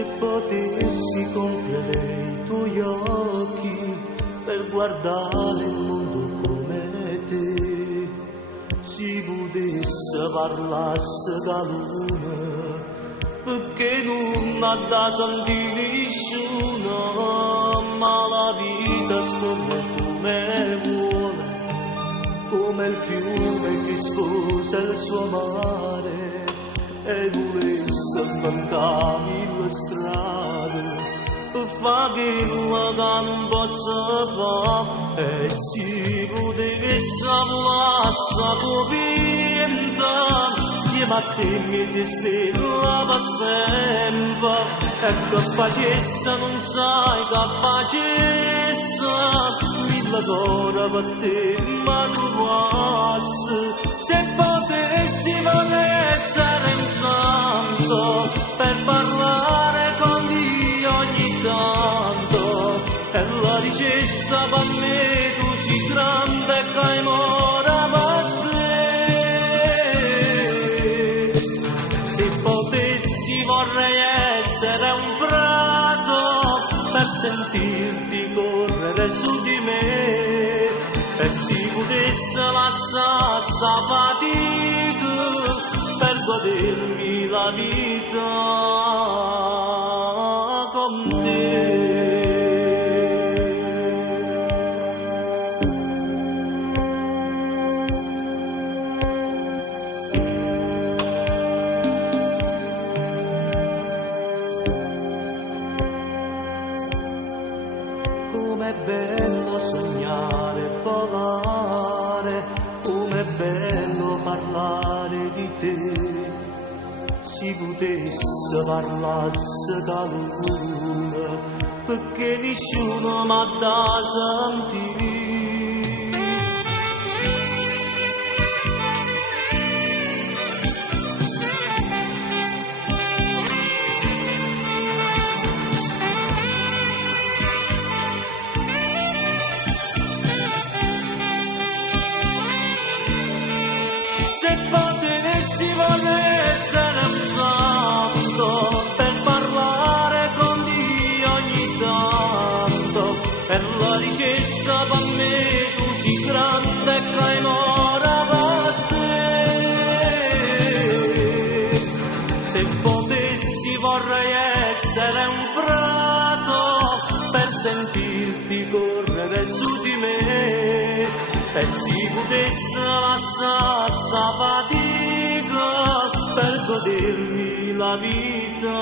Se potessi comprare i tuoi occhi per guardare il mondo come te, si potesse parlasse da luna, perché non ha da sentire nessuno, ma la vita scorre come vuole, come il fiume che sposa il suo mare. E volesse inventare le strade per fare quello che non posso fare. E si potesse volare coperta insieme a te mi si stella per sempre, e che facesse non sai che facesse mille cose per te ma non posso. Se potessi essere un santo per parlare con Dio ogni tanto, e la ricetta per me tu sei grande che hai mora per te. Se potessi vorrei essere un prato per sentirti correre su di me, e si potesse lasciare sa fatica per godermi la vita con te. Com'è bello sognare e volare, com'è bello parlare di te. Si potesse parlasse da luna, perché nessuno m'ha da sentire. Se potessi essere un santo per parlare con Dio ogni tanto, per la ricetta per me tu sei grande che hai mora per te. Se potessi vorrei essere un prato per sentirti correre su di me, e si potesse lasciare sa fatica per godermi la vita.